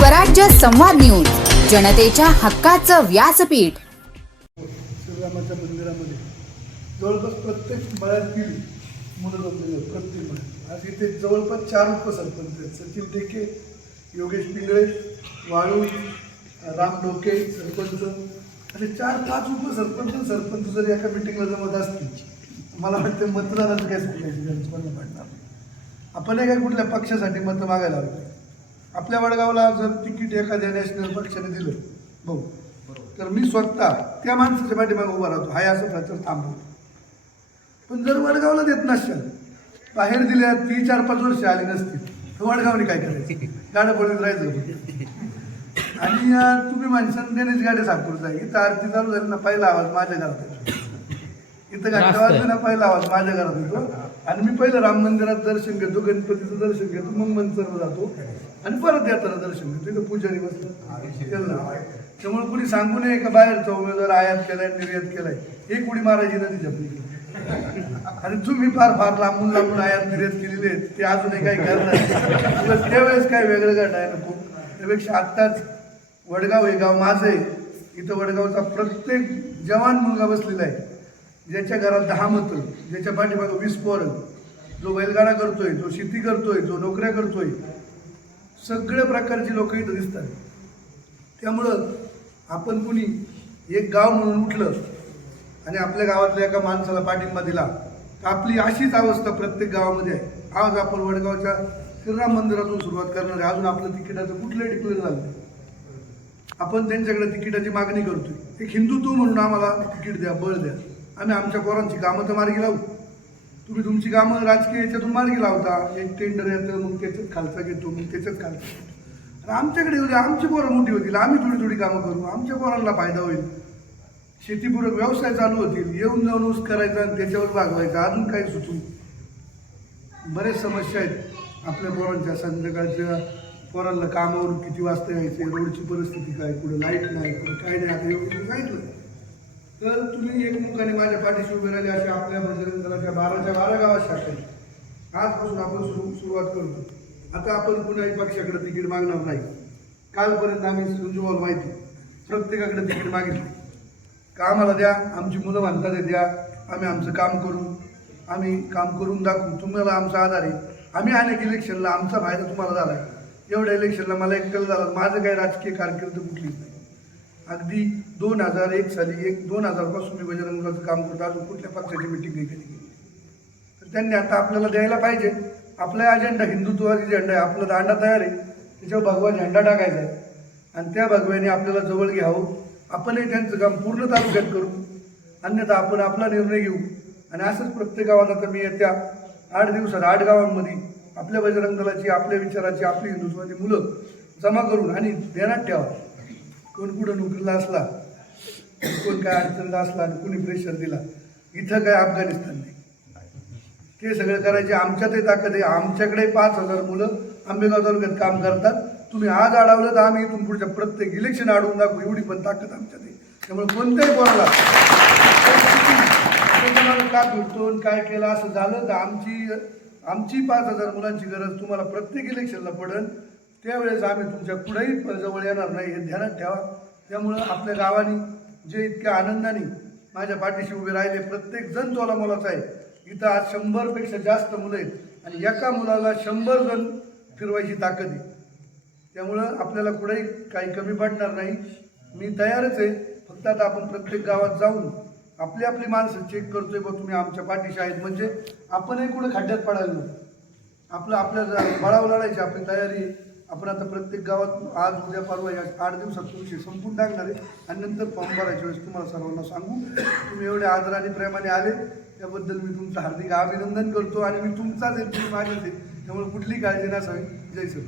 स्वराज्य संवाद न्यूज जनतेच्या हक्काचं व्यासपीठ. श्रीरामाच्या मंदिरामध्ये जवळपास प्रत्येक मळ्यातील मुलं जमलेली प्रत्येक मळ्यात. आज इथे जवळपास चार उपसरपंच आहेत. सचिन टेके योगेश पिंगळे वाळू राम डोके सरपंच. असे चार पाच उपसरपंच सरपंच जर एका मिटिंगला जमत असतील मला वाटतं मतदानाचं काय सांगायचं? गरज पण म्हणणार पडणार आपण हे काय कुठल्या पक्षासाठी मतं मागायला लागतो आपल्या वडगावला जर तिकीट एखाद्या नॅशनल पक्षाने दिलं भाऊ तर मी स्वतः त्या माणसाच्या पाठीमागे उभा राहतो. हाय असं प्रचार थांबवतो पण जर वडगावला देत नसेल बाहेर दिल्या ती चार पाच वर्ष आली नसतील तर वडगावने काय करायचं? गाडं पडत राहायचं आणि तुम्ही माणसांनी देण्याची गाडी सापडत आहे इथं आरती चालू झाली ना पहिला आवाज माझ्या घरात इथं वाजली ना पहिला आवाज माझ्या घरात येतो. आणि मी पहिलं राम मंदिरात दर्शन घेतो गणपतीचं दर्शन घेतो मग मंदिरात जातो. आणि परत येताना दर्शन घेतो. इथं पुजारी बसलं. केलं त्यामुळे कुणी सांगू नये का बाहेरचा उमेदवार आयात केलाय निर्यात केलाय. एक उडी मारायची नदी जपली आणि तुम्ही फार फार लांबून लांबून आयात निर्यात केलेले आहेत. ते अजूनही काही करणार उलट त्यावेळेस काय वेगळं घडाय नको त्यापेक्षा आत्ताच वडगाव हे गाव माझं आहे. इथं वडगावचा प्रत्येक जवान मुलगा बसलेला आहे. ज्याच्या घरात दहा मतं ज्याच्या पाठीमागं वीस पोरं जो बैलगाडा करतोय जो शेती करतोय जो नोकऱ्या करतोय सगळ्या प्रकारची लोक इथं दिसतात. त्यामुळं आपण कुणी एक गाव म्हणून उठलं आणि आपल्या गावातल्या एका माणसाला पाठिंबा दिला तर आपली अशीच अवस्था प्रत्येक गावामध्ये आहे. आज आपण वडगावच्या श्रीराम मंदिरातून सुरुवात करणार आहे. अजून आपलं तिकिटाचं कुठलं डिक्लेअर झालं आपण त्यांच्याकडे तिकिटाची मागणी करतोय. एक हिंदुत्व म्हणून आम्हाला तिकीट द्या बळ द्या. आम्ही आमच्या पोरांची कामं तर मार्गी लावू. तुम्ही तुमची कामं राजकीय याच्यातून मार्गी लावता. एक टेंडर येतं मग त्याच्यात खालचा घेतो मग त्याच्यात खालचा घेतो. आणि आमच्याकडे होते आमची पोरं मोठी होतील आम्ही थोडी थोडी कामं करू. आमच्या पोरांना फायदा होईल. शेतीपूरक व्यवसाय चालू होतील. येऊन जाऊन ऊस करायचा आणि त्याच्यावर भागवायचा अजून काही सुचू बरेच समस्या आहेत आपल्या पोरांच्या. संध्याकाळच्या पोरांना कामावरून किती वाजता यायचे? रोडची परिस्थिती काय? कुठं लाइट नाही कुठं काय नाही? आता एवढं सांगितलं तर तुम्ही एकमुखाने माझ्या पाठीशी उभे राहिले अशा आपल्या बजरंग दलाच्या बाराच्या बारा गावात शाखा आजपासून आपण सुरू सुरुवात करतो. आता आपण कुणाही पक्षाकडे तिकीट मागणार नाही. कालपर्यंत आम्ही सुजवाल माहिती. प्रत्येकाकडे तिकीट मागितली. कामाला द्या आमची मुलं म्हणतात द्या आम्ही आमचं काम करू. आम्ही काम करून दाखवू. तुम्हाला आमचा आधार आहे. आम्ही अनेक इलेक्शनला आमचा फायदा तुम्हाला झाला आहे एवढ्या इलेक्शनला मला एकटं झालं. माझं काही राजकीय कारकीर्द कुठलीच नाही. अगदी दोन हजार एक साली एक दोन हजारपासून मी बजरंगाचं काम करतो अजून कुठल्या पक्षाची मिटिंग नाही कधी केली. तर त्यांनी आता आपल्याला द्यायला पाहिजे. आपला अजेंडा हिंदुत्वाचा झेंडा आहे. आपला दांडा तयार आहे. त्याच्यावर भगवा झेंडा टाकायचा आहे. आणि त्या भगव्याने आपल्याला जवळ घ्यावं. आपणही त्यांचं काम पूर्ण तालुक्यात करू. अन्यथा आपण आपला निर्णय घेऊ. आणि असंच प्रत्येक गावात आता मी येत्या आठ दिवसात आठ गावांमध्ये आपल्या बजरंग दलाची आपल्या विचाराची आपली हिंदुत्वाची मुलं जमा करून आणि ध्यानात ठेवा. कोण कुठं नोकरीला असला कोण काय अडचणीला असला आणि कोणी प्रेशर दिला इथं काय अफगाणिस्तान नाही. ते सगळं करायचे आमच्यातही ताकद आहे. आमच्याकडे पाच हजार मुलं आंबेगाव तालुक्यात काम करतात. तुम्ही आज अडवलं तर आम्ही इथून पुढच्या प्रत्येक इलेक्शन अडवून दाखवू. एवढी पण ताकद आमच्यात आहे. त्यामुळे कोणत्याही कोणाला का भेटतो आणि काय केलं असं झालं तर आमची आमची पाच हजार मुलांची गरज तुम्हाला प्रत्येक इलेक्शनला पडेल त्यावेळेस आम्ही तुमच्या कुठेही जवळ येणार नाही हे ध्यानात ठेवा. त्यामुळं आपल्या गावाने जे इतक्या आनंदाने माझ्या पाठीशी उभे राहिले प्रत्येक जण तोला मोलाचा आहे. इथं आज शंभरपेक्षा जास्त मुलं आहेत आणि एका मुलाला शंभर जण फिरवायची ताकद आहे. त्यामुळं आपल्याला कुठेही काही कमी पडणार नाही. मी तयारच आहे. फक्त आता आपण प्रत्येक गावात जाऊन आपली आपली माणसं चेक करतोय बघ तुम्ही आमच्या पाठीशी आहेत. म्हणजे आपणही कुठं खड्ड्यात पडायला नको. आपलं आपल्या जा- बळावर लढायची आपली तयारी आहे. आपण आता प्रत्येक गावात आज उद्या परवा या आठ दिवसात तुमचे संपून टाकणार आहे. आणि नंतर फॉर्म भरायच्या वेळेस तुम्हाला सर्वांना सांगू. तुम्ही एवढे आदराने प्रेमाने आले. त्याबद्दल मी तुमचं हार्दिक अभिनंदन करतो आणि मी तुमचाच आहे तुम्ही माझ्याच आहे. त्यामुळे कुठली काळजी नसावी. जय सर